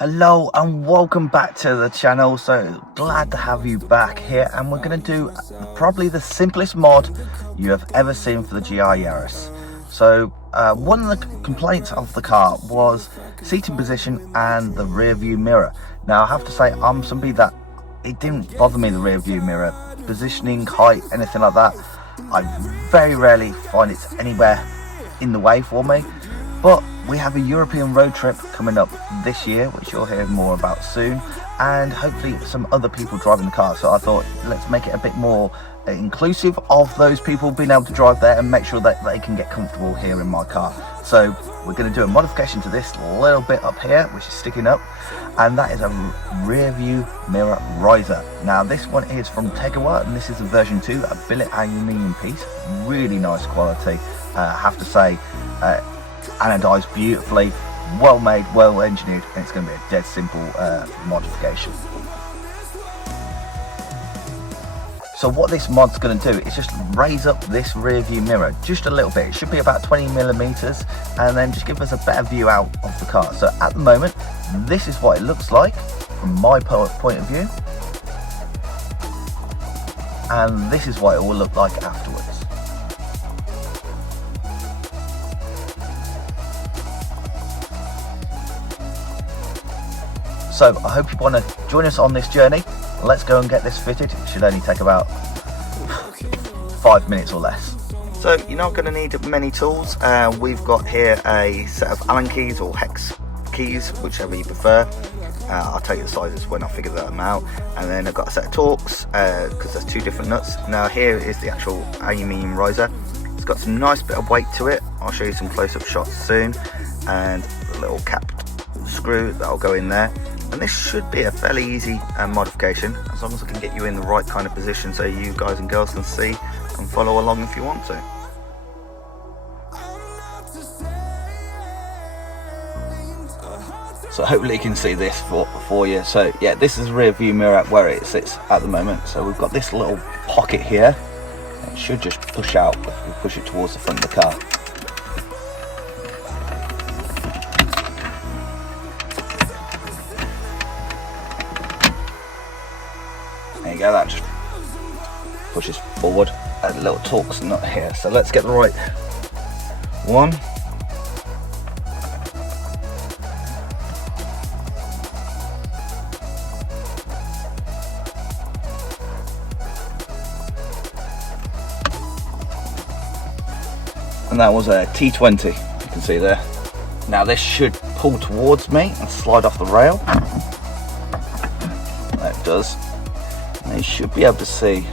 Hello and welcome back to the channel. So glad to have you back here, and we're going to do probably the simplest mod you have ever seen for the GR Yaris. So one of the complaints of the car was seating position and the rear view mirror. Now I have to say, I'm somebody that it didn't bother me, the rear view mirror positioning, height, anything like that. I very rarely find it's anywhere in the way for me. But we have a European road trip coming up this year, which you'll hear more about soon, and hopefully some other people driving the car. So I thought, let's make it a bit more inclusive of those people being able to drive there and make sure that they can get comfortable here in my car. So we're going to do a modification to this little bit up here, which is sticking up, and that is a rear view mirror riser. Now this one is from Tegiwa, and this is the version 2, a billet aluminium piece, really nice quality. I have to say, anodized beautifully, well made, well engineered, and it's going to be a dead simple modification. So what this mod's going to do is just raise up this rear view mirror just a little bit. It should be about 20 millimeters, and then just give us a better view out of the car. So at the moment, this is what it looks like from my point of view, and this is what it will look like afterwards. So I hope you want to join us on this journey. Let's go and get this fitted. It should only take about 5 minutes or less. So you're not going to need many tools. We've got here a set of Allen keys or hex keys, whichever you prefer. I'll tell you the sizes when I figure them out. And then I've got a set of Torx, because there's two different nuts. Now here is the actual aluminium riser. It's got some nice bit of weight to it. I'll show you some close-up shots soon. And a little capped screw that'll go in there. And this should be a fairly easy modification, as long as I can get you in the right kind of position so you guys and girls can see and follow along if you want to. So hopefully you can see this for you. So yeah, this is the rear view mirror where it sits at the moment. So we've got this little pocket here. It should just push out if we push it towards the front of the car. There you go, that just pushes forward. A little Torx nut here, so let's get the right one. And that was a T20, you can see there. Now this should pull towards me and slide off the rail. That it does. And you should be able to see,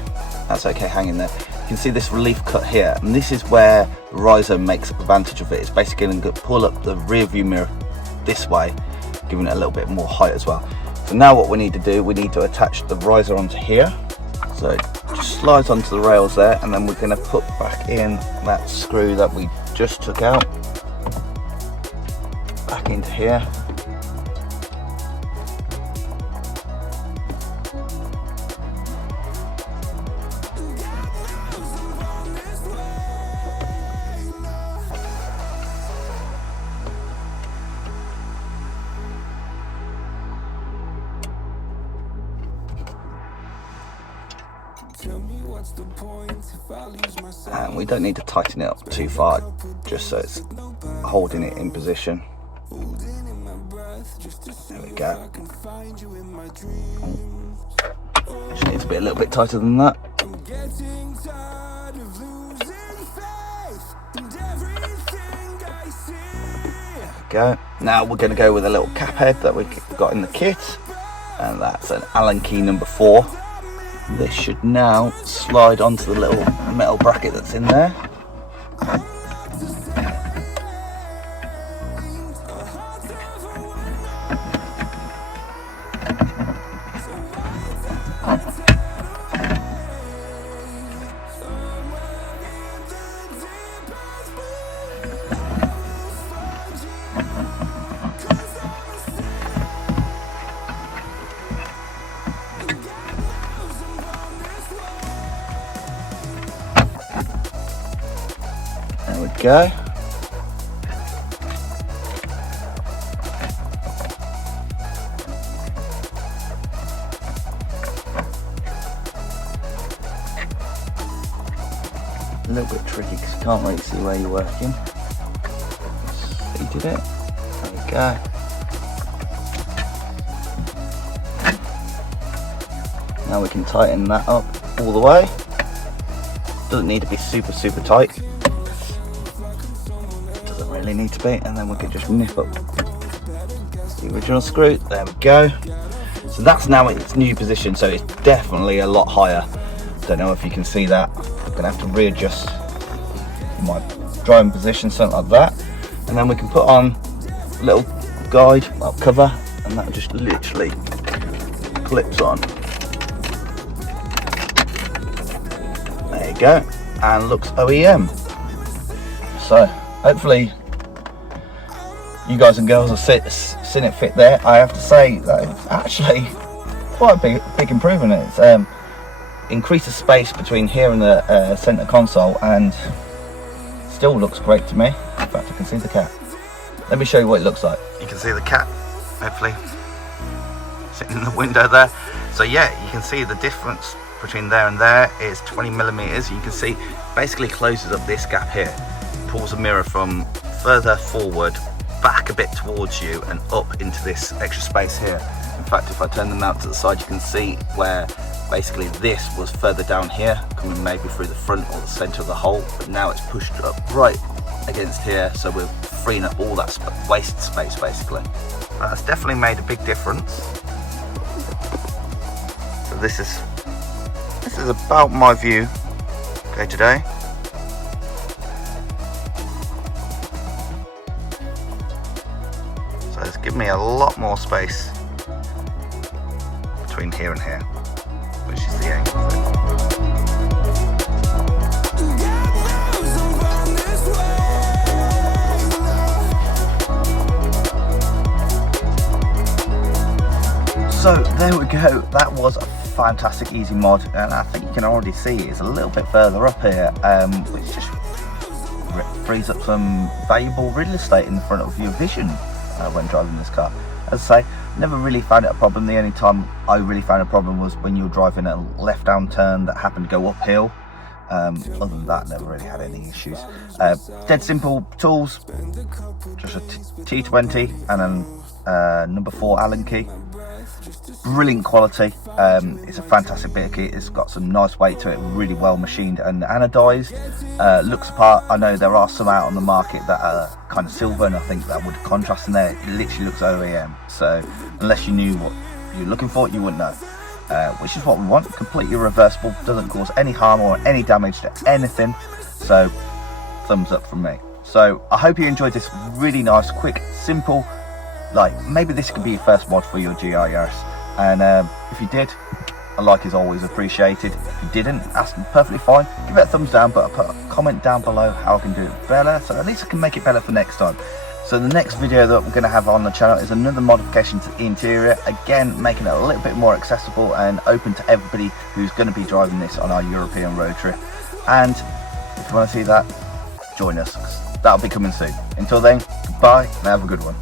that's okay, hang in there. You can see this relief cut here, and this is where the riser makes advantage of it. It's basically going to pull up the rear view mirror this way, giving it a little bit more height as well. So now what we need to do, we need to attach the riser onto here. So it just slides onto the rails there, and then we're going to put back in that screw that we just took out, back into here. And we don't need to tighten it up too far, just so it's holding it in position. There we go. Just needs to be a little bit tighter than that. There we go. Now we're going to go with a little cap head that we've got in the kit, and that's an Allen key number 4. This should now slide onto the little metal bracket that's in there. There we go. a little bit tricky because you can't really see where you're working. Seated it. There we go. Now we can tighten that up all the way. Doesn't need to be super tight. Doesn't really need to be, and then we can just nip up the original screw. There we go. So that's now its new position, so it's definitely a lot higher. Don't know if you can see that. I'm gonna have to readjust my driving position, something like that, and then we can put on a little guide, cover, and that just literally clips on. There you go, and looks OEM. So hopefully you guys and girls have seen it fit there. I have to say that it's actually quite a big improvement. It's increases space between here and the center console, and still looks great to me. In fact, I can see the cat. Let me show you what it looks like. You can see the cat, hopefully, sitting in the window there. So yeah, you can see the difference between there and there is 20 millimeters. You can see basically closes up this gap here, pulls the mirror from further forward, back a bit towards you, and up into this extra space here. In fact, if I turn the mount to the side, you can see where basically this was further down here, coming maybe through the front or the center of the hole, but now it's pushed up right against here, so we're freeing up all that waste space basically. That's definitely made a big difference. So this is about my view day to day. So it's given me a lot more space between here and here, which is the aim of it. So there we go, that was a fantastic easy mod, and I think you can already see it's a little bit further up here, which just frees up some valuable real estate in the front of your vision when driving this car. As I say, never really found it a problem. The only time I really found a problem was when you were driving a left-hand turn that happened to go uphill. Other than that, never really had any issues. Dead simple tools, just a T20 and then number 4 Allen key. Brilliant quality. It's a fantastic bit of kit. It's got some nice weight to it, really well machined and anodized. Looks apart. I know there are some out on the market that are kind of silver, and I think that would contrast in there. It literally looks OEM, so unless you knew what you're looking for, you wouldn't know. Which is what we want. Completely reversible, doesn't cause any harm or any damage to anything, so thumbs up from me. So I hope you enjoyed this really nice, quick, simple, like maybe this could be your first mod for your GR Yaris, and if you did, a like is always appreciated. If you didn't, that's perfectly fine. Give it a thumbs down, but put a comment down below how I can do it better, so at least I can make it better for next time. So the next video that we're going to have on the channel is another modification to the interior, again making it a little bit more accessible and open to everybody who's going to be driving this on our European road trip. And if you want to see that, join us, 'cause that'll be coming soon. Until then, goodbye and have a good one.